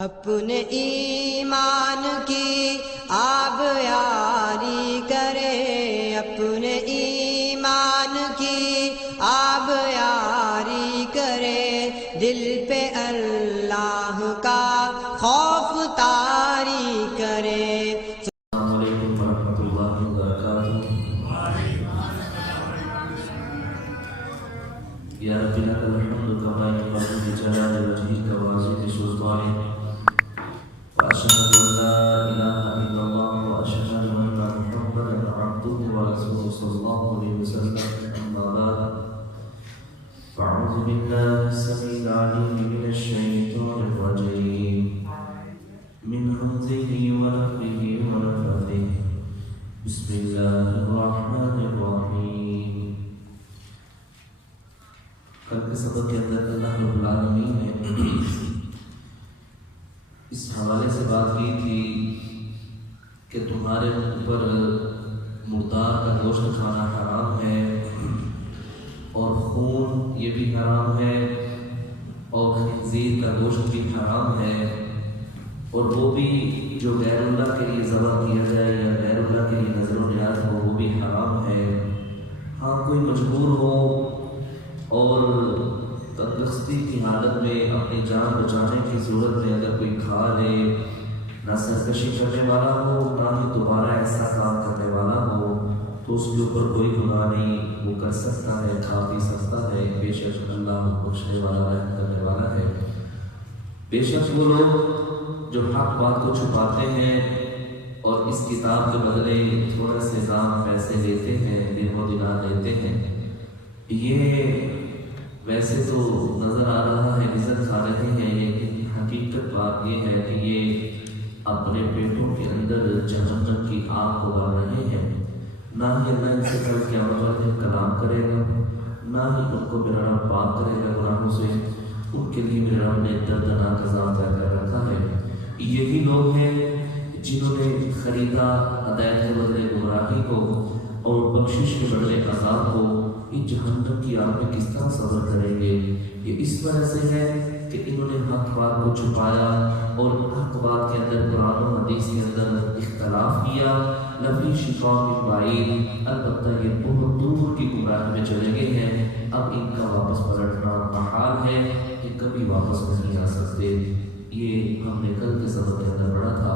اپنے ایمان کی آب یاری کرے، اپنے ایمان کی آب یاری کرے، دل پہ اللہ کا خوف طاری کرے۔ السلام علیکم ورحمۃ اللہ وبرکاتہ۔ یا رب لک الحمد کما ينبغي لجلال وجهك وعظیم سلطانك، واشهد ان لا اله الا الله واشهد ان محمدا عبده ورسوله صلی اللہ علیہ وسلم، اما بعد فاعوذ بالله السميع العليم من الشیطان الرجیم، من همزه ونفخه ونفثه، بسم اللہ الرحمن الرحیم۔ کل کے سبق کے اندر اللہ رب العالمین نے اس حوالے سے بات کی تھی کہ تمہارے اوپر مردار کا گوشت کھانا حرام ہے، اور خون یہ بھی حرام ہے، اور خنزیر کا گوشت بھی حرام ہے، اور وہ بھی جو غیر اللہ کے لیے ذبح کیا جائے یا غیر اللہ کے لیے نظر و نیاز ہو وہ بھی حرام ہے۔ ہاں کوئی مجبور ہو اور تندرستی کی حالت میں اپنی جان بچانے کی صورت میں اگر کوئی کھا لے، نہ سرکشی کرنے والا ہو نہ ہی دوبارہ ایسا کام کرنے والا ہو، تو اس کے اوپر کوئی گناہ نہیں، وہ کر سکتا ہے، کھا پی سکتا ہے، بے شک اللہ بخشنے والا رحم کرنے والا ہے۔ بے شک وہ لوگ جو حق بات کو چھپاتے ہیں اور اس کتاب کے بدلے تھوڑا سے دام پیسے لیتے ہیں، دن و دینار لیتے ہیں، یہ ویسے تو نظر آ رہا ہے عزت کھا رہے ہیں، لیکن حقیقت بات یہ ہے کہ یہ اپنے پیٹوں کے اندر جہنم کی آگ کو بال رہے ہیں۔ نہ ہی اللہ ان سے کل قیامت والے دن کلام کرے گا، نہ ہی ان کو میرا رب پاک کرے گا گناہوں سے، ان کے لیے میرے رب نے دردناک عذاب طے کر رکھا ہے۔ یہی لوگ ہیں جنہوں نے خریدا ہدایت کے بدلے گمراہی کو اور بخشش کے بدلے عذاب کو۔ یہ جہنم کی آگ میں کس طرح صبر کریں گے؟ یہ اس وجہ سے ہے کہ انہوں نے حق بات کو چھپایا اور حق بات کے اندر قرآن و حدیث کے اندر اختلاف کیا۔ لفی شقاق بعید، البتہ یہ بہت دور کی گمراہی میں چلے گئے ہیں، اب ان کا واپس پلٹنا محال ہے، یہ کبھی واپس نہیں آ سکتے۔ یہ ہم نے کل کے سبق کے اندر پڑھا تھا۔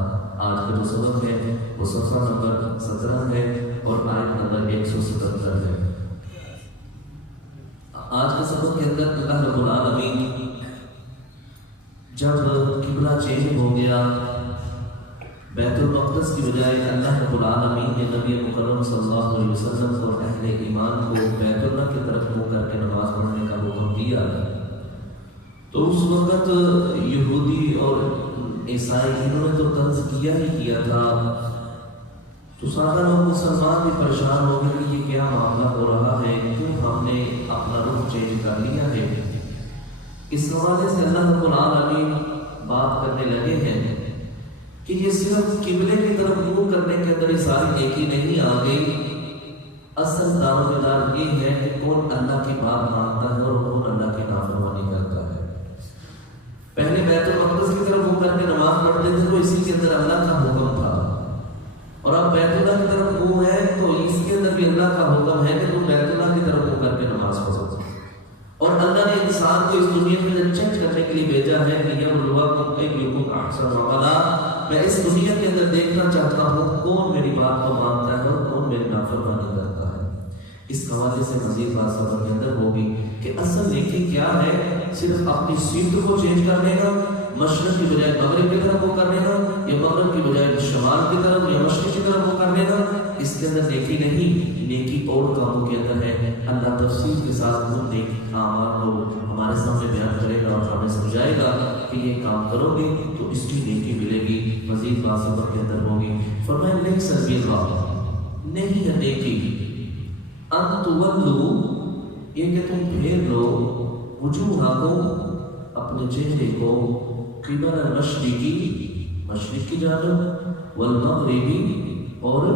آج کا جو سبق ہے وہ صفحہ نمبر 17 ہے اور آیت نمبر 177 ہے۔ آج کے سبق کے اندر اللہ رب العالمین جب قبلہ چینج ہو گیا، بیت المقدس کی بجائے اللہ رب العالمین نے نبی مکرم صلی اللہ علیہ وسلم اور اہل ایمان کو بیت اللہ کی طرف منہ کر کے نماز پڑھنے کا حکم دیا، تو اس وقت یہودی اور عیسائی انہوں نے تو طنز کیا ہی کیا تھا، تو سارا لوگ مسلمان بھی پریشان ہو گئے کہ یہ کیا معاملہ ہو رہا ہے، کیوں ہم نے اپنا رخ چینج کر لیا ہے۔ اس حوالے سے اللہ رب العالمین بات کرنے لگے ہیں کہ یہ صرف قبلے کی طرف منہ کرنے کے اندر یہ ساری نیکی نہیں آ گئی، اصل دار و مدار یہ ہے کہ کون اللہ کی بات مانتا ہے اور کون اللہ کی نافرمانی کرتا ہے۔ پہلے بیت المقدس کی طرف منہ کر کے نماز پڑھتے تھے تو اسی کے اندر اللہ کا حکم تھا، اور اب بیت اللہ کی طرف منہ ہے تو اس کے اندر بھی اللہ کا حکم ہے کہ تم بیت اللہ کی طرف منہ کر کے نماز پڑھو، اور اللہ نے انسان کو اس دنیا میں چیک کرنے کے لیے بھیجا ہے کہ یبلوکم ایکم احسن عملا، میں اس دنیا کے اندر دیکھنا چاہتا ہوں کون میری بات کو مانتا ہے اور کون میری نافرمانی کرتا ہے۔ اس حوالے سے مزید بات سبق کے اندر ہوگی کہ اصل نیکی کیا ہے، صرف اپنی سمت کو چینج کر لینا، مشرق کی بجائے مغرب کی طرف وہ کر لینا، یا مغرب کی بجائے شمال کی طرف یا مشرق کی طرف وہ کر لینا، اس کے اندر نیکی نہیں۔ نیکی اور کاموں کے اندر ہے۔ اللہ تفصیل کے ساتھ ان نیکی اعمال کو ہمارے سامنے بیان کرے گا اور ہمیں سمجھائے گا کہ یہ کام کرو گے تو اس کی نیکی ملے گی۔ مزید بات سبق کے اندر ہوگی۔ فرمایا لیکس البیضا، نہیں ہے نیکی ان تولوا، یہ کہ تم پھیر لو وجوہکم، اپنے چہرے کو، قبل المشرقی، مشرق کی جانب، والمغربی، اور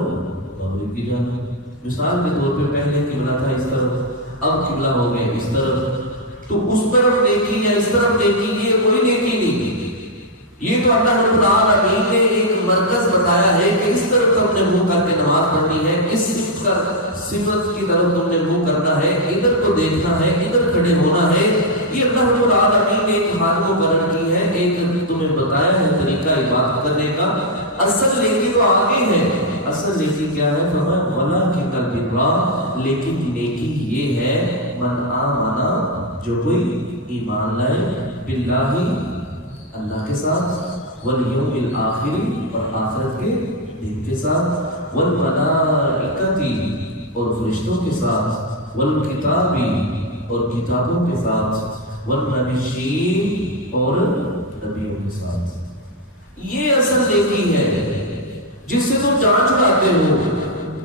مغرب کی جانب۔ مثال کے طور پہ پہلے قبلہ تھا اس طرف، اب قبلہ ہو گئے اس طرف، تو اس طرف نیکی یا اس طرف نیکی یہ کوئی نیکی نہیں، یہ کیسے ہونا ہے، یہ اللہ رب العالمین نے ایک حال مقرر کی ہے، ایک تمہیں بتایا ہے طریقہ عبادت کرنے کا۔ اصل نیکی تو آگے ہے، اصل نیکی کیا ہے؟ فرمایا وَلَٰكِنَّ الْبِرَّ، لیکن نیکی یہ ہے من آمنا، جو کوئی ایمان لائے، باللہ، اللہ کے ساتھ، والیوم الآخر، اور آخرت کے دن کے ساتھ، والملائکۃ، اور فرشتوں کے ساتھ، والکتاب، اور کتابوں کے ساتھ، والنبیین، اور نبیوں کے ساتھ۔ یہ اصل نیکی ہے جس سے تم جان چھڑاتے ہو،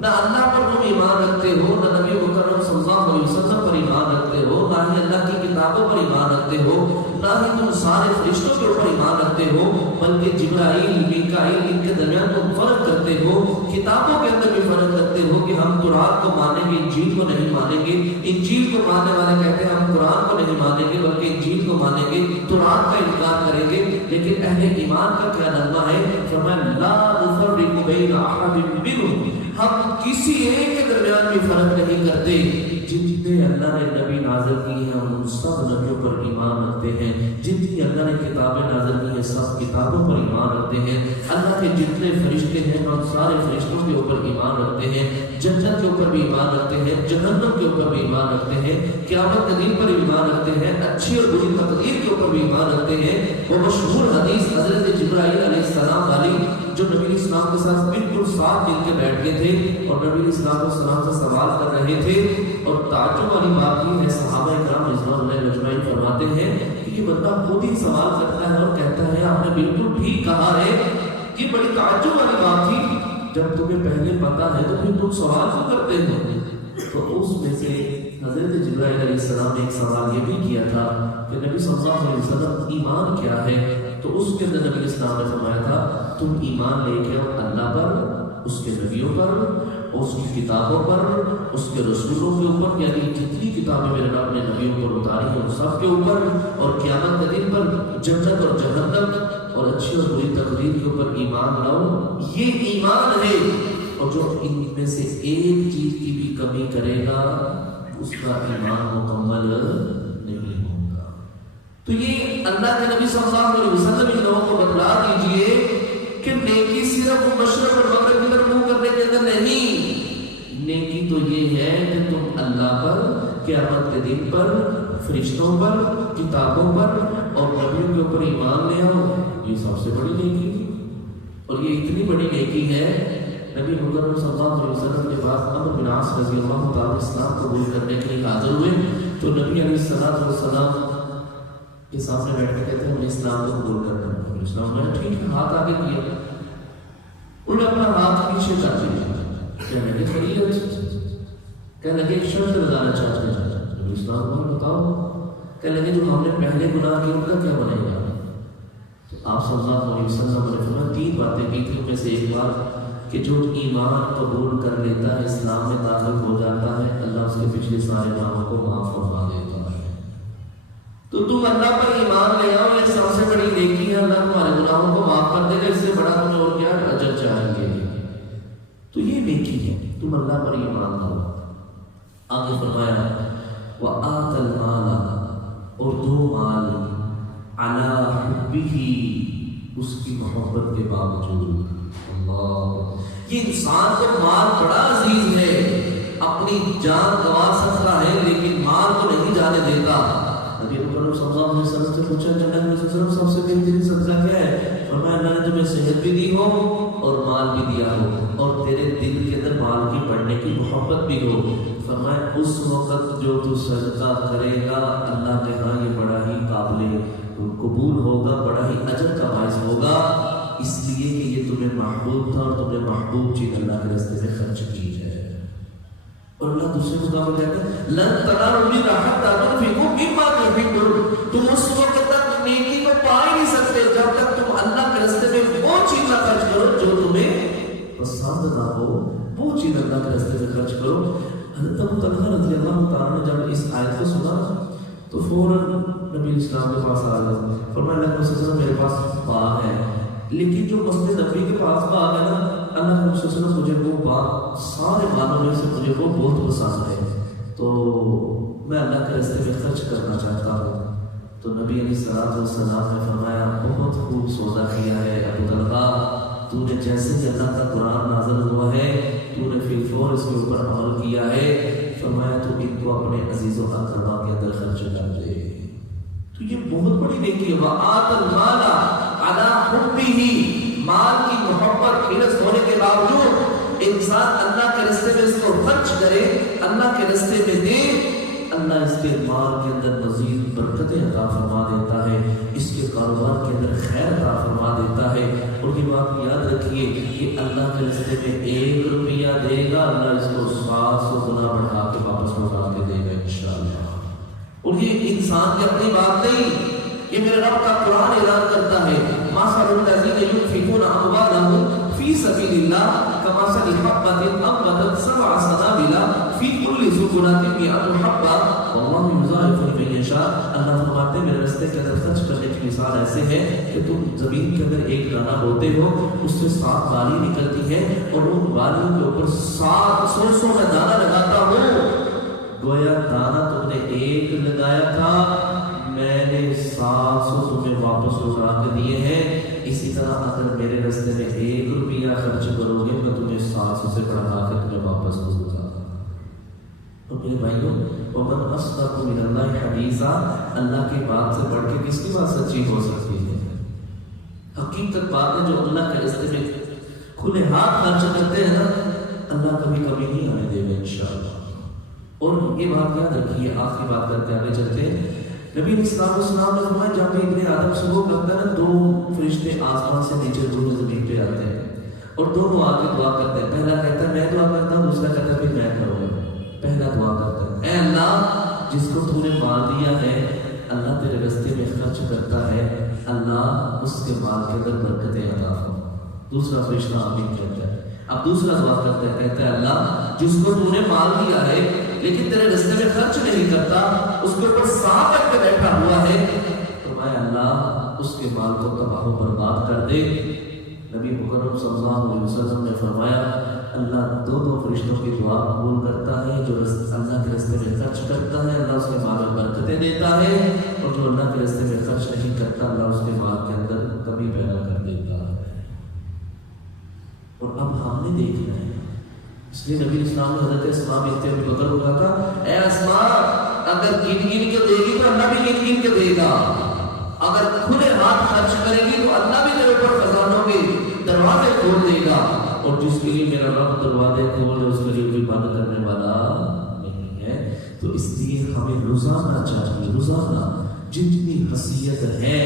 نہ اللہ پر تم ایمان رکھتے ہو، نہ نبی مکرم صلی اللہ علیہ وسلم پر ایمان رکھتے ہو، نہ ہی اللہ کی کتابوں پر ایمان رکھتے ہو، نہ ہی تم سارے فرشتوں کے اوپر ایمان رکھتے ہو، بلکہ جبرائیل، میکائیل، ان کے درمیان تم فرق کرتے ہو، کتابوں کے اندر بھی فرق کرتے ہو کہ ہم قرآن کو مانیں گے، انجیل کو نہیں مانیں گے۔ انجیل کو ماننے والے کہتے ہیں ہم قرآن کو نہیں مانیں گے بلکہ انجیل کو مانیں گے، قرآن کا انکار کریں گے۔ لیکن اہل ایمان کا کیا نغمہ ہے؟ فرمایا لا نفرق بین احد منہم، ہم کسی ایک کے درمیان بھی فرق نہیں کرتے۔ جتنے اللہ نے نبی نازل کی ہیں ہم ان سب نبیوں پر ایمان رکھتے ہیں، جتنی اللہ نے کتابیں نازل کی ہیں سب کتابوں پر ایمان رکھتے ہیں۔ اللہ کے جتنے فرشتے ہیں ہم سارے فرشتوں کے اوپر ایمان رکھتے ہیں، جنت کے اوپر بھی ایمان رکھتے ہیں، جہنم کے اوپر بھی ایمان رکھتے ہیں، قیامت کے دن پر ایمان رکھتے ہیں، اچھی اور بری تقدیر کے اوپر بھی ایمان رکھتے ہیں۔ وہ مشہور حدیث حضرت جبرائیل علیہ السلام والی، جو نبی اسلام کے ساتھ بالکل ساتھ مل کے بیٹھ گئے تھے اور نبی اسلام السلام سے سوال کر رہے تھے، اور تعجب والی بات یہ ہے صحابہ کرام رضوان اللہ اجمعین فرماتے ہیں کہ یہ بندہ خود ہی سوال کرتا ہے اور کہتا ہے آپ نے بالکل ٹھیک کہا ہے۔ یہ بڑی تعجب والی بات تھی، جب تمہیں پہلے پتا ہے تو پھر تم سوال کیوں کرتے ہو؟ تو اس میں سے حضرت جبرائیل علیہ السلام نے ایک سوال یہ بھی کیا تھا کہ نبی صلی اللہ علیہ وسلم ایمان کیا ہے؟ تو اس کے اندر نبی اسلام نے فرمایا تھا تم ایمان لے کے اللہ پر، اس کے نبیوں پر، اس کی کتابوں پر، اس کے رسولوں کے اوپر، یعنی جتنی کتابیں میرے رب نے نبیوں پر اتاری ہیں ان سب کے اوپر، اور قیامت کے دن پر جنت اور جہنم اور اچھی اور بری تقدیر کے اوپر ایمان لاؤ۔ یہ ایمان ہے، اور جو ان میں سے ایک چیز کی بھی کمی کرے گا اس کا ایمان مکمل نہیں ہوگا۔ تو یہ اللہ کے نبی صلی اللہ علیہ وسلم ان لوگوں کو بتلا دیجئے کہ نیکی صرف مشرق اور مغرب کی طرف منہ کرنے کے اندر نہیں، نیکی تو یہ ہے کہ تم اللہ پر، قیامت کے دن پر، فرشتوں پر، کتابوں پر اور نبیوں کے اوپر ایمان لے آؤ۔ یہ سب سے بڑی نیکی، اور یہ اتنی بڑی نیکی ہے نبی مکرم صلی اللہ علیہ وسلم کے بعد عمرو بن عاص رضی اللہ تعالیٰ اسلام قبول کرنے کے لیے حاضر ہوئے تو نبی علیہ السلام کے سامنے بیٹھ کے کہتے ہیں ہمیں اسلام کو قبول کرنا ہے۔ اسلام نے ٹھیک ہے، ہاتھ آگے کیا، انہوں نے اپنا ہاتھ پیچھے کر دیا، کہنے لگے خیریت، کہنے لگے ایک شرط لگانا چاہتے ہیں، نبی اسلام کو بتاؤ، کہنے لگے جو ہم نے پہلے گناہ کیا ان کا کیا بنے گا؟ تو آپ صلی اللہ علیہ وسلم نے فرمایا 3 باتیں کی تھی، ان میں سے ایک بات کہ جو ایمان قبول کر لیتا ہے، اسلام میں داخل ہو جاتا ہے، اللہ اس کے پچھلے سارے گناہوں کو معاف فرما دیتا ہے۔ تو تم اللہ پر ایمان لے آؤ، یہ سب سے بڑی نیکی ہے، اللہ تمہارے گناہوں کو معاف کر دے گا، اس سے بڑا تمہیں اور کیا اجر چاہیں گے؟ تو یہ نیکی ہے، تم اللہ پر ایمان لاؤ۔ آگے فرمایا وَآتَ الْمَالَ، اور دو مال، عَلَىٰ حُبِّهِ، اس کی محبت کے باوجود۔ یہ انسان کو مال بڑا عزیز ہے، اپنی جان گوا سکتا ہے لیکن مال کو نہیں جانے دیتا۔ نبی مکرم صلی اللہ علیہ وسلم سے پوچھا کہ نبی صلی اللہ علیہ وسلم سب سے بہترین صدقہ کیا ہے؟ فرمایا اللہ نے تمہیں صحت بھی دی ہو اور مال بھی دیا ہو اور تیرے دل کے اندر مال کی بڑھنے کی محبت بھی ہو۔ فرمایا اس وقت جو تو صدقہ کرے گا اللہ کے ہاں یہ بڑا ہی قابل قبول ہوگا، بڑا ہی اجر کا باعث ہوگا، اس لیے کہ یہ تمہیں محبوب تھا اور تمہیں محبوب چیز اللہ کے راستے میں خرچ کی ہے۔ اور اللہ دوسرے مقام میں کہتا ہے لن تنالوا البر حتى تنفقوا مما تحبون، تم اس وقت تک نیکی کو پا ہی نہیں سکتے جب تک تم اللہ کے راستے میں وہ چیز نہ خرچ کرو جو تمہیں پسند نہ ہو، وہ چیز اللہ کے راستے میں خرچ کرو۔ حضرت ابو طلحہ رضی اللہ تعالیٰ نے جب اس آیت کو سنا تو فوراً نبی اسلام کے پاس آ گئے، فرمایا اللہ صلی اللہ علیہ وسلم میرے پاس باغ ہے، لیکن جو مسجد نبی کے پاس باغ ہے نا، اللہ صلی اللہ علیہ وسلم مجھے وہ باغ سارے باغوں میں سے مجھے وہ بہت پسند ہے، تو میں اللہ کے راستے میں خرچ کرنا چاہتا ہوں۔ تو نبی علیہ السلام نے فرمایا بہت خوب سودا کیا ہے ابو طلحہ، تو نے جیسے ہی اللہ کا قرآن نازل ہوا ہے تو نے فی الفور اس کے اوپر عمل کیا ہے۔ فرمایا تو ان کو اپنے عزیز و اقربا کے اندر خرچ کر دے۔ تو یہ بہت بڑی نیکی ہے۔ وَآتَ الْمَالَ عَلَىٰ حُبِّهِ، مال کی محبت حرص ہونے کے باوجود انسان اللہ کے راستے میں اس کو خرچ کرے، اللہ کے راستے میں دے، اللہ اس کے مال کے اندر مزید برکتیں عطا فرما دیتا ہے، اس کے کاروبار کے اندر خیر عطا فرما دیتا ہے۔ اور یہ بات یاد رکھیے کہ اللہ کے راستے میں 1 روپیہ دے گا، اللہ اس کو 700 گنا بڑھا کے واپس لوٹا کے دے گا انشاءاللہ۔ اور یہ انسان کی اپنی بات نہیں، یہ میرے رب کا قرآن اعلان کرتا ہے مَثَلُ الَّذِينَ يُنفِقُونَ أَمْوَالَهُمْ فِي سَبِيلِ اللَّهِ كَمَثَلِ حَبَّةٍ أَنبَتَتْ 7 سَنَابِلَ فِي كُلِّ سُنبُلَةٍ مِائَةُ حَبَّةٍ وَاللَّهُ يُضَاعِفُ لِمَن يَشَاءُ۔ اللہ فرماتے ہیں میرے راستے کے اندر خرچ کرنے کی مثال ایسے ہے کہ تم زمین کے اندر ایک دانہ بوتے ہو، اس سے 7 بالی نکلتی ہے اور ان بالیوں کے اوپر 7 سرسوں میں دانہ لگاتا ہوں۔ گویا دانہ تم نے 1 لگایا تھا، میں نے 700 تمہیں واپس لوٹا کے دیے ہیں۔ اسی طرح اگر میرے راستے میں 1 روپیہ خرچ کرو گے میں تمہیں 700 سے بڑھا کے تمہیں واپس لوٹا دوں۔ اور میرے بھائیوں، وَمَنْ أَصْدَقُ مِنَ اللَّهِ حَدِيثًا، اللہ کی بات سے بڑھ کے کس کی بات سچی ہو سکتی ہے؟ حقیقت بات ہے جو اللہ کے راستے میں کھلے ہاتھ خرچ کرتے ہیں نا، اللہ کبھی کبھی نہیں آنے دے گا انشاءاللہ۔ اور یہ بات یاد رکھیے، آخری بات کرتے آگے چلتے ہیں۔ نبی علیہ السلام نے فرمایا جب بھی ابن آدم صبح کرتا ہے نا، 2 فرشتے آسمان سے نیچے دونوں زمین پہ آتے ہیں اور دونوں آ کے دعا کرتے ہیں۔ پہلا کہتا ہے میں دعا کرتا ہوں، دوسرا کہتا ہے پھر میں کروں گا۔ پہلا دعا کرتا ہے اے اللہ جس کو تو نے مال دیا ہے، اللہ تیرے راستے میں خرچ کرتا ہے، اللہ اس کے مال کے اندر برکتیں عطا فرما۔ دوسرا فرشتہ آمین کہتا ہے۔ اب دوسرا دعا کرتا ہے، کہتا ہے اللہ جس کو تو نے مال دیا ہے لیکن تیرے راستے میں خرچ نہیں کرتا، اس کے اوپر سانپ رکھ کے بیٹھا ہوا ہے، تو اے اللہ اس کے مال کو تباہ و برباد کر دے۔ نبی مکرم صلی اللہ علیہ وسلم نے فرمایا اللہ دونوں فرشتوں کی دعا قبول کرتا ہے، جو اللہ کے راستے میں خرچ کرتا ہے اللہ اس کے مال میں برکتیں دیتا ہے، اور جو اللہ کے راستے میں خرچ نہیں کرتا اللہ اس کے مال کے اندر کمی پیدا کر دیتا ہے۔ اور اب ہم نے دیکھنا ہے، اس لیے نبی اسلام نے حضرت اسماء بنت ابی بکر کو کہا تھا اے اسماء اگر گن گن کے دے گی تو اللہ بھی گن گن کے دے گا، اگر کھلے ہاتھ خرچ کرے گی تو اللہ بھی تیرے اوپر خزانوں کے دروازے کھول دے گا، اور جس کے لیے میرا رب دروازے کھول دے اس کے لیے کوئی بند کرنے والا نہیں ہے۔ تو اس لیے ہمیں روزانہ چاہیے، روزانہ جتنی حیثیت ہے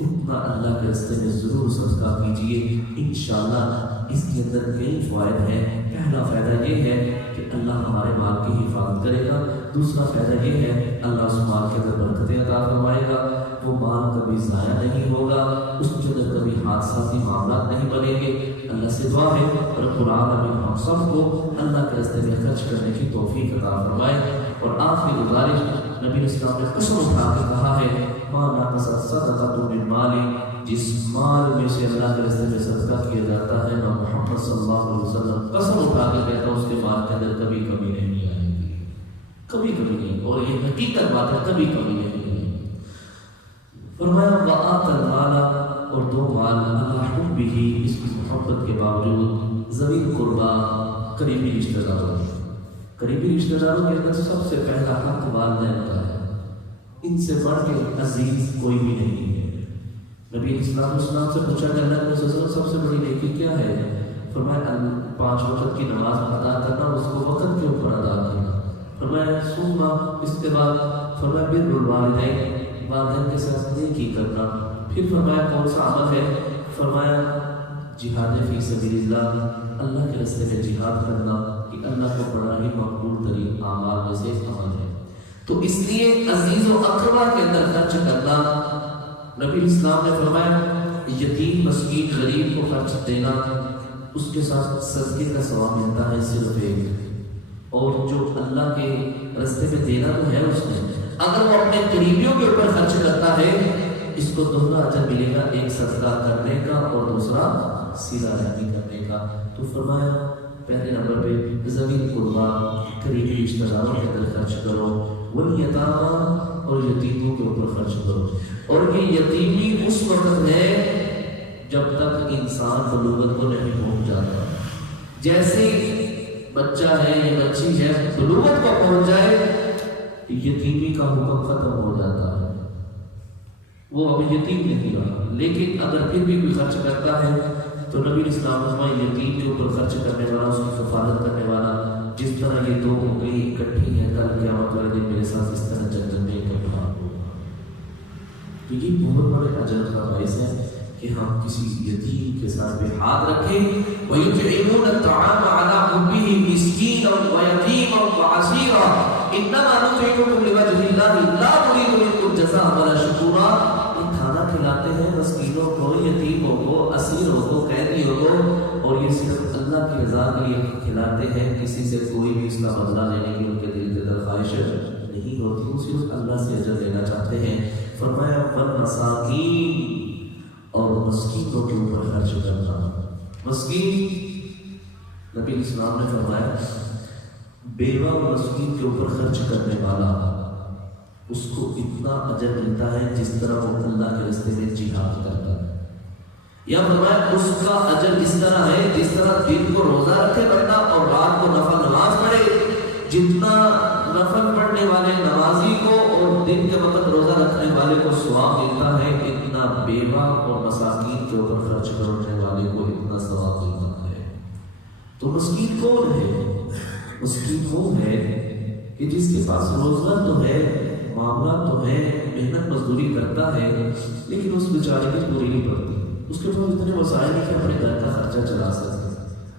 اتنا اللہ کے راستے میں ضرور صدقہ کیجیے، انشاءاللہ اس کے اندر کئی فوائد ہیں۔ پہلا فائدہ یہ ہے کہ اللہ ہمارے مال کی حفاظت کرے گا، دوسرا فائدہ یہ ہے اللہ اس مال کے اندر برکتیں عطا فرمائے گا، وہ مال کبھی ضائع نہیں ہوگا، اس کے اندر کبھی حادثاتی معاملات نہیں بنیں گے۔ اللہ سے دعا ہے اور قرآن ہم سب کو اللہ کے راستے میں خرچ کرنے کی توفیق عطا فرمائے۔ اور آخری گزارش، نبی اسلام نے قسم اٹھا کے کہا ہے مَا نَقَصَتْ صَدَقَةٌ مِّن مَالٍ، جس مال میں سے اللہ کے راستے میں صدقہ کیا جاتا ہے میں محمد صلی اللہ علیہ وسلم قسم اٹھا کے کہتا ہوں اس کے مال کے اندر کبھی کبھی نہیں آئے گی، کبھی کبھی نہیں، اور یہ حقیقت بات ہے کبھی کبھی نہیں۔ فرمایا وَآتَ الْمَالَ، اور دو مال عَلَىٰ حُبِّهِ، اس کی محبت کے باوجود، ذوی القربیٰ، قریبی رشتہ داروں، قریبی رشتہ داروں کے اندر سب سے پہلا حق والدین کا ہے، ان سے بڑھ کے عزیز کوئی بھی نہیں ہے۔ نبی اسلام سے پوچھا کہ اللہ کے رسول سب سے بڑی نیکی کیا ہے؟ فرمایا 5 وقت کی نماز ادا کرنا، اس کو وقت کے اوپر ادا کرنا۔ فرمایا ثم، اس کے بعد فرمایا بر الوالدین، والدین کے ساتھ نیکی کرنا۔ پھر فرمایا کون سا عمل ہے؟ فرمایا جہاد فی سبیل اللہ، اللہ کے راستے میں جہاد کرنا، کہ اللہ کو بڑا ہی مقبول ترین اعمال میں سے ایک عمل ہے۔ تو اس لیے عزیز و اقربا کے اندر خرچ کرنا، نبی اسلام نے فرمایا یتیم مسکین غریب کو خرچ دینا، اس کے ساتھ صدقے کا ثواب ملتا ہے صرف ایک، اور جو اللہ کے راستے میں دینا تو ہے اس نے، اگر وہ اپنے قریبیوں کے اوپر خرچ کرتا ہے اس کو دوہرا اجر ملے گا، ایک صدقہ کرنے کا اور دوسرا صلہ رحمی کرنے کا۔ تو فرمایا پہلے نمبر پہ ذوی القربیٰ، قریبی رشتہ داروں کے اندر خرچ کرو، والیتامی اور یتیموں کے اوپر خرچ کرو. اور یہ یتیمی اس وقت ہے جب تک انسان بلوغت کو نہیں پہنچ جاتا. جیسے بچہ ہے یا بچی ہے بلوغت کو پہنچ جائے یتیمی کا حکم ختم ہو جاتا ہے، وہ ابھی یتیم نہیں رہا. لیکن اگر پھر بھی کوئی خرچ کرتا ہے تو نبی اسلام نے یتیم کے اوپر خرچ کرنے والا، اس کی کفالت کرنے والا، جس طرح یہ دو انگلی اکٹھی ہیں کل قیامت والے دن میرے ساتھ اس طرح جنت میں اکٹھا ہوگا. تو یہ بہت بڑے اجر کا باعث ہے کہ ہم کسی یتیم کے ساتھ بھی ہاتھ رکھیں. وَيُطْعِمُونَ الطَّعَامَ عَلَىٰ حُبِّهِ مِسْكِينًا وَيَتِيمًا وَأَسِيرًا إِنَّمَا نُطْعِمُكُمْ لِوَجْهِ اللَّهِ لَا نُرِيدُ مِنكُمْ جَزَاءً وَلَا شُكُورًا. کھانا کھلاتے ہیں مسکینوں کو، یتیموں کو، اسیروں کو، قیدیوں کو، اور یہ صرف اللہ کی رضا کے لیے کھلاتے ہیں. کسی سے کوئی بھی اس کا بدلہ لینے کی ان کے دل کے اندر خواہش نہیں ہوتی، وہ صرف اللہ سے اجر لینا چاہتے ہیں. فرمایا والمساکین، اور مسکینوں کے اوپر خرچ کرنا. مسکین نبی اسلام نے فرمایا بیوہ اور مسکین کے اوپر خرچ کرنے والا اس کو اتنا اجر ملتا ہے جس طرح وہ اللہ کے راستے میں جہاد کرتا ہے. یا فرمایا اس کا اجر اس طرح ہے جس طرح دن کو روزہ رکھے بندہ اور رات کو نفل نماز پڑھے. جتنا نفل پڑھنے والے نمازی کو اور دن کے وقت روزہ رکھنے والے کو ثواب ملتا ہے، اتنا بیوہ اور مساکین کے اوپر خرچ کرنے والے کو اتنا ثواب ملتا ہے. تو مسکین کون ہے؟ مسکین وہ ہے کہ جس کے پاس روزگار تو ہے، معاملات تو ہے، محنت مزدوری کرتا ہے، لیکن اس بیچارے کی پوری نہیں پڑتی. اس کے پاس اتنے وسائل نہیں کہ اپنے گھر کا خرچہ چلا سکے.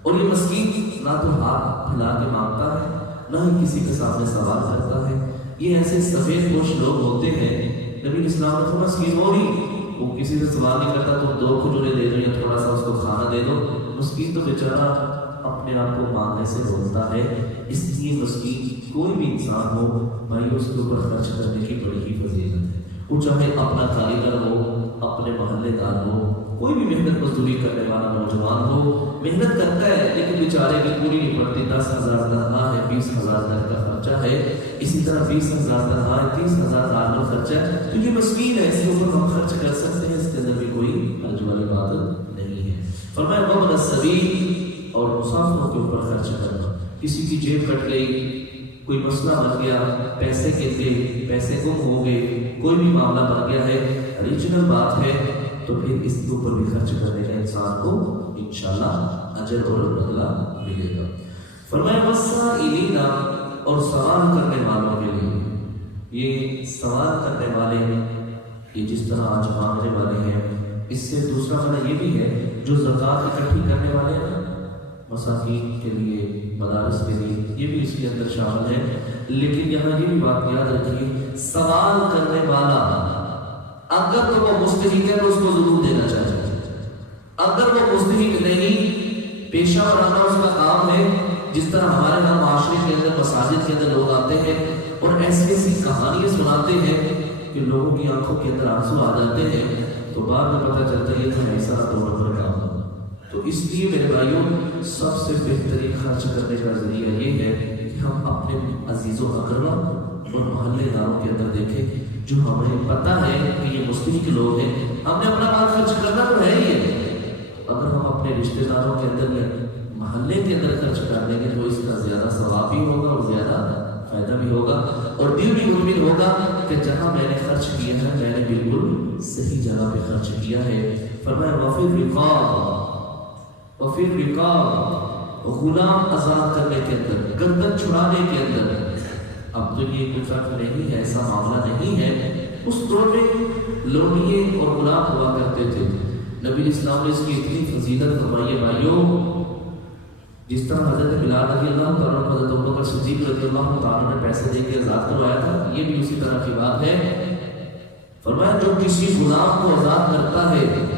اور یہ مسکین نہ تو ہاتھ پھیلا کے مانگتا ہے، نہ ہی کسی کے سامنے سوال کرتا ہے. یہ ایسے سفید پوش لوگ ہوتے ہیں. نبی اسلام نے فرمایا مسکین وہی وہ کسی سے سوال نہیں کرتا تو 2 کھجوریں دے دو یا تھوڑا سا اس کو کھانا دے دو. مسکین تو بیچارہ اپنے آپ کو مانگنے سے روکتا ہے. اس لیے مسکین کوئی بھی انسان ہو بھائی اس کے اوپر خرچ کرنے کی بڑی ہی فضیلت ہے. وہ چاہے اپنا کاریگر ہو، اپنے محلے دار ہو، کوئی بھی محنت مزدوری کرنے والا نوجوان ہو، محنت کرتا ہے لیکن بیچارے کی پوری نہیں پڑتی. 10,000 تنخواہ ہے، 20,000 گھر کا خرچہ ہے، اسی طرح 20,000 تنخواہ ہے، 30,000 سال کا خرچہ ہے. تو یہ مسکین ہے، اس کے اوپر ہم خرچ کر سکتے ہیں، اس کے اندر بھی کوئی حرج والی بات نہیں ہے. فرمایا وابن السبیل، اور مسافروں کے اوپر خرچ کرنا. کسی کی جیب کٹ گئی، کوئی مسئلہ بن گیا، پیسے گر گئے، پیسے گم ہو گئے، کوئی بھی معاملہ بن گیا ہے، ریجنل بات ہے، تو پھر اس کے اوپر بھی خرچ کرنے کا انسان کو انشاءاللہ اجر اور بدلہ ملے گا. فرمایا والسائلین، اور سوال کرنے والوں کے لیے. یہ سوال کرنے والے یہ جس طرح آج مانگنے والے ہیں، اس سے دوسرا معنی یہ بھی ہے جو زکوٰۃ اکٹھی کرنے والے ہیں مساکین کے لیے، مدارس کے لیے، یہ بھی اس کے اندر شامل ہے. لیکن یہاں یہ بھی بات یاد رکھیے سوال کرنے والا اگر تو وہ مستحق ہے تو اس کو ضرور دینا چاہیے. اگر وہ مستحق نہیں، پیشہ ورانہ اس کا کام ہے، جس طرح ہمارے یہاں معاشرے کے اندر مساجد کے اندر لوگ آتے ہیں اور ایسی ایسی کہانیاں سناتے ہیں کہ لوگوں کی آنکھوں کے اندر آنسو آ جاتے ہیں، تو بعد میں پتہ چلتا ہے کہ ایسا 2 نمبر کام ہے. تو اس لیے میرے بھائیوں سب سے بہترین خرچ کرنے کا ذریعہ یہ ہے کہ ہم اپنے عزیز و اقربا اور محلے داروں کے اندر دیکھیں جو ہمیں پتہ ہے کہ یہ مستحق لوگ ہیں. ہم نے اپنا مال خرچ کرنا تو ہے ہی ہے، اگر ہم اپنے رشتہ داروں کے اندر محلے کے اندر خرچ کر دیں گے تو اس کا زیادہ ثواب بھی ہوگا اور زیادہ فائدہ بھی ہوگا، اور دل بھی مطمئن ہوگا کہ جہاں میں نے خرچ کیا ہے میں نے بالکل صحیح جگہ پہ خرچ کیا ہے. فرمایا وفی الرقاب، غلام آزاد کرنے کے اندر، گردن چھڑانے کے اندر. اب تو یہ کوئی فرق نہیں ہے، ایسا معاملہ نہیں ہے. اس دور میں لونڈیے اور غلام ہوا کرتے تھے. نبی اسلام نے اس کی اتنی فضیلت فرمائی ہے بھائیوں، جس طرح حضرت بلال رضی اللہ تعالیٰ عنہ حضرت ابوبکر صدیق رضی اللہ تعالیٰ نے پیسے دے کے آزاد کروایا تھا، یہ بھی اسی طرح کی بات ہے. فرمایا جو کسی غلام کو آزاد کرتا ہے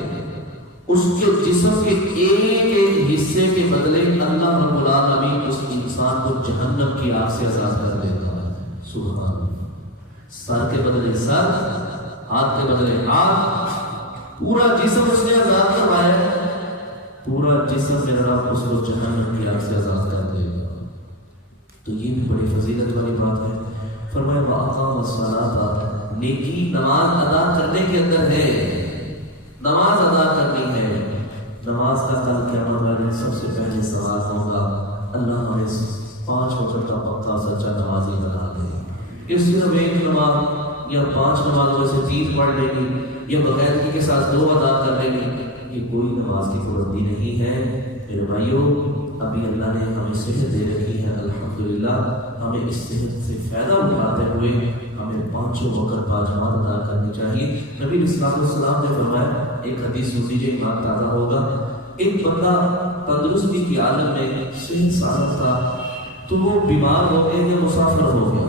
اس کے جسم کے ایک ایک حصے کے بدلے اللہ رب العالمین اس انسان کو جہنم کی آگ سے آزاد کر دیتا ہے. سبحان اللہ. سر کے بدلے سر، ہاتھ کے بدلے ہاتھ، پورا جسم اس نے آزاد کروایا، پورا جسم میرا رب اس کو جہنم کی آگ سے آزاد کر دے گا. تو یہ بھی بڑی فضیلت والی بات ہے. فرمایا وَأَقَامَ الصَّلَاةَ، نیکی نماز ادا کرنے کے اندر ہے، نماز ادا کرنی ہے۔ نماز کا کل قیامت والے دن سب سے پہلے سوال ہوگا، اللہ ہمیں 5 وقت کا پکا سچا نمازی بنا دے۔ کہ صرف ایک نماز یا 5 نمازوں سے 3 پڑھ لے گی یا باقاعدگی کے ساتھ 2 ادا کر لے گی، یہ کوئی نماز کی پابندی نہیں ہے۔ میرے بھائیوں، ابھی اللہ نے ہمیں صحت دے رکھی ہے، الحمدللہ۔ ہمیں اس صحت سے فائدہ اٹھاتے ہوئے ہمیں 5 وقت باجماعت ادا کرنی چاہیے۔ نبی علیہ السلام نے فرمایا، ایک حدیث سن لیجیے، ایمان تازہ ہوگا۔ ایک بندہ تندرستی کی عالم میں صحت سالم تھا، تو وہ بیمار ہو گیا یا مسافر ہو گیا،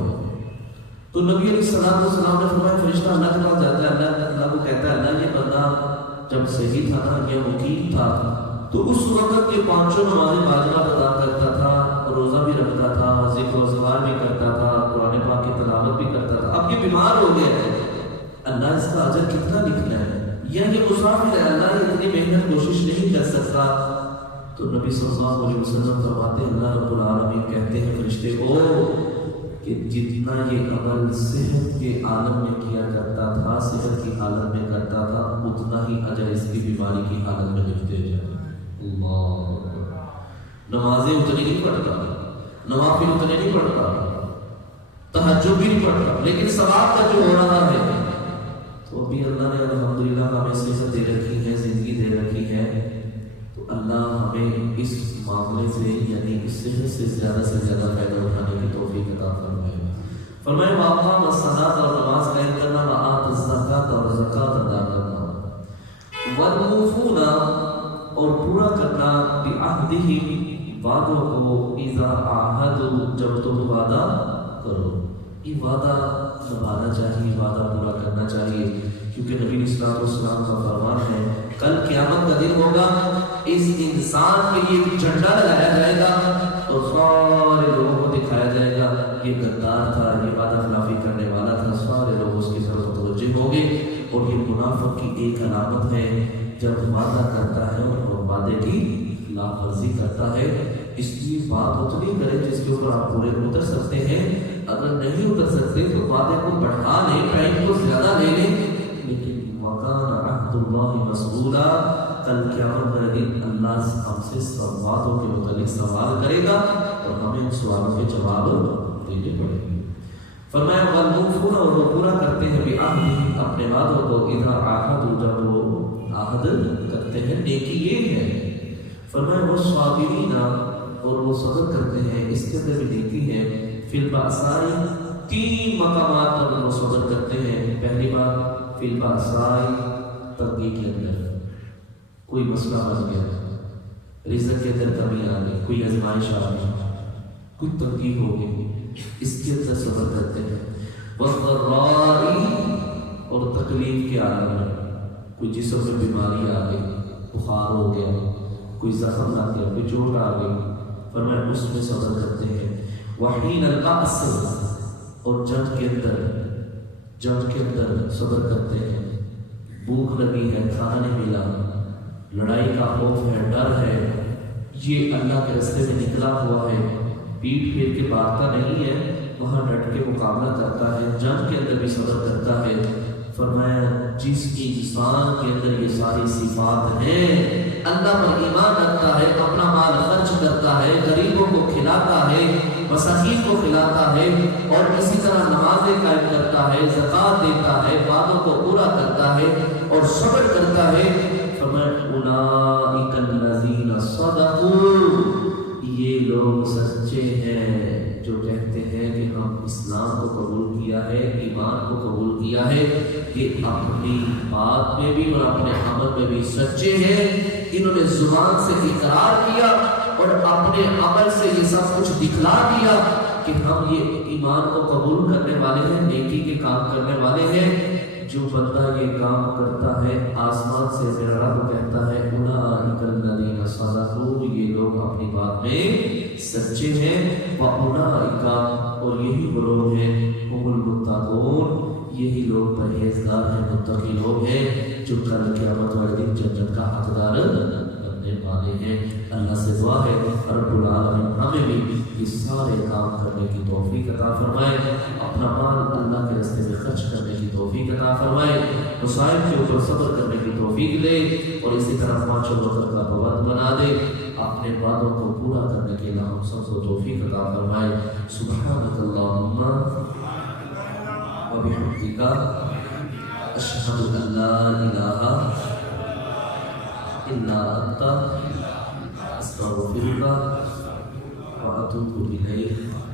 تو نبی علیہ السلام نے فرمایا، فرشتہ اللہ کے پاس جاتا ہے، اللہ کو کہتا ہے، اللہ یہ بندہ جب صحیح تھا نا یا مقیم تھا تو اس وقت کے 5 نمازیں باجماعت ادا کرتا تھا، روزہ بھی رکھتا تھا، ذکر و اذکار بھی کرتا تھا، قرآن پاک کی تلاوت بھی کرتا تھا، اب یہ بیمار ہو گیا ہے، اللہ اس کا اجر کتنا لکھنا ہے، یا یہ مسافر ہے، اللہ یہ اتنی محنت کوشش نہیں کر سکتا۔ تو نبی صلی اللہ علیہ وسلم فرماتے ہیں، اللہ رب العالمین کہتے ہیں فرشتے کو کہ جتنا یہ عمل صحت کے عالم میں کیا کرتا تھا، صحت کی حالت میں کرتا تھا، اتنا ہی اجر اس کی بیماری کی حالت میں لکھتے جائیں۔ اللہ، نمازیں اتنی نہیں پڑھتا، نوافل اتنے نہیں پڑھتا، تہجد بھی نہیں پڑھتا، لیکن ثواب کا جو ہو رہا ہے، تو ابھی اللہ نے الحمدللہ ہمیں صحت دے رکھی ہے، زندگی دے رکھی ہے، تو اللہ ہمیں اس معاملے سے یعنی اس صحت سے زیادہ فائدہ اٹھانے کی توفیق عطا فرمائے۔ فرمائے وَأَقَامَ الصَّلَاةَ، اور نماز قائم کرنا، وَآتَ الزَّکَاةَ، اور زکوٰۃ ادا کرنا، وَالْمُوفُونَ، اور پورا کرنا، بِعَهْدِهِمْ، وعدوں کو، اِذَا عَاهَدُوا، جب تم وعدہ کرو۔ یہ وعدہ نبھانا چاہیے، وعدہ پورا کرنا چاہیے، کیونکہ نبی صلی اللہ علیہ وسلم کا فرمان ہے، کل قیامت کا دن ہوگا، اس انسان کے لیے ایک جھنڈا لگایا جائے گا اور سارے لوگوں کو دکھایا جائے گا، یہ غدار تھا، یہ وعدہ خلافی کرنے والا تھا، سارے لوگ اس کی طرف متوجہ ہوں گے۔ اور یہ منافق کی ایک علامت ہے، جب وعدہ کرتا ہے اور وعدے کی خلاف ورزی کرتا ہے۔ اس لیے بات اتنی کریں جس کے اوپر آپ پورے اتر سکتے ہیں، اگر نہیں اتر سکتے تو وعدے کو بڑھا لیں، ٹائم کو زیادہ لے لیں، لیکن وَكَانَ عَهْدُ اللَّهِ مَسْئُولًا، کل قیامت کا دن اللہ ہم سے سب باتوں کے متعلق سوال کرے گا اور ہمیں ان سوالوں کے جواب دینے پڑیں گے۔ فرمایا وَالْمُوفُونَ، اور وہ پورا کرتے ہیں بِعَهْدِهِمْ، اپنے وعدوں کو، اِذَا عَاهَدُوا، جب وہ عہد کرتے ہیں۔ نیکی یہ ہے، فرمایا وَالصَّابِرِينَ، اور وہ صبر کرتے ہیں، اس کے اندر بھی نیکی ہے، فِي الْبَأْسَاءِ، 3 مقامات پر وہ صبر کرتے ہیں۔ پہلی بات فی البأساء، تنگی کے اندر کوئی مسئلہ بن گیا، رزق کے اندر کمی آ گئی، کوئی آزمائش آ گئی، کوئی تنگی ہو گئی، اس کے اندر صبر کرتے ہیں۔ والضراء، اور تکلیف کے عالم میں کوئی جسم میں بیماری آ گئی، بخار ہو گیا، کوئی زخم آ گیا، کوئی چوٹ آ گئی، فرمایا اس میں صبر کرتے ہیں۔ وحین البأس، اور جنگ کے اندر صبر کرتے ہیں، بھوک لگی ہے، کھانا نہیں ملا، لڑائی کا خوف ہے، ڈر ہے، یہ اللہ کے راستے میں نکلا ہوا ہے، پیٹ پھیر کے بھاگتا نہیں ہے، وہاں ڈٹ کے مقابلہ کرتا ہے، جنگ کے اندر بھی صبر کرتا ہے۔ فرمایا جس انسان کے اندر یہ ساری صفات ہیں، اللہ پر ایمان رکھتا ہے، اپنا مال خرچ کرتا ہے، غریبوں کو کھلاتا ہے، مساکین کو کھلاتا ہے، اور اسی طرح نمازیں قائم کرتا ہے، زکوٰۃ دیتا ہے، وعدوں کو پورا کرتا ہے اور صبر کرتا ہے، اولئک الذین صدقوا، یہ لوگ سچے ہیں جو کہتے ہیں کہ ہم اسلام کو قبول کیا ہے، ایمان کو قبول کیا ہے، یہ اپنی بات میں بھی اور اپنے عمل میں بھی سچے ہیں۔ انہوں نے زبان سے اقرار کیا اور اپنے عمل سے یہ سب کچھ دکھلا دیا کہ ہم یہ ایمان کو قبول کرنے والے ہیں، نیکی کے کام کرنے والے ہیں۔ جو بندہ یہ کام کرتا ہے، آسمان سے میرا رب کہتا ہے اولئک الذین صدقوا، یہ لوگ اپنی بات میں سچے ہیں، واولئک، اور یہی وہ لوگ ہیں، هم المتقون، یہی لوگ پرہیزگار ہیں، متقی لوگ ہیں، جو کل قیامت والے دن جنت کا حقدار بننے والے ہیں۔ اللہ سے دعا ہے رب العالمین ہمیں بھی یہ سارے کام کرنے کی توفیق عطا فرمائے، اپنا مال اللہ کے راستے میں خرچ کرنے کی توفیق عطا فرمائے، مصائب کے اوپر صبر کرنے کی توفیق دے، اور اسی طرح 5 وقت کا پابند بنا دے، اپنے وعدوں کو پورا کرنے کے لیے ہم سب کو توفیق عطا فرمائے۔ سبحانک اللہم وبحمدک اشہد ان لا الہ الا انت استغفرک واتوب الیک۔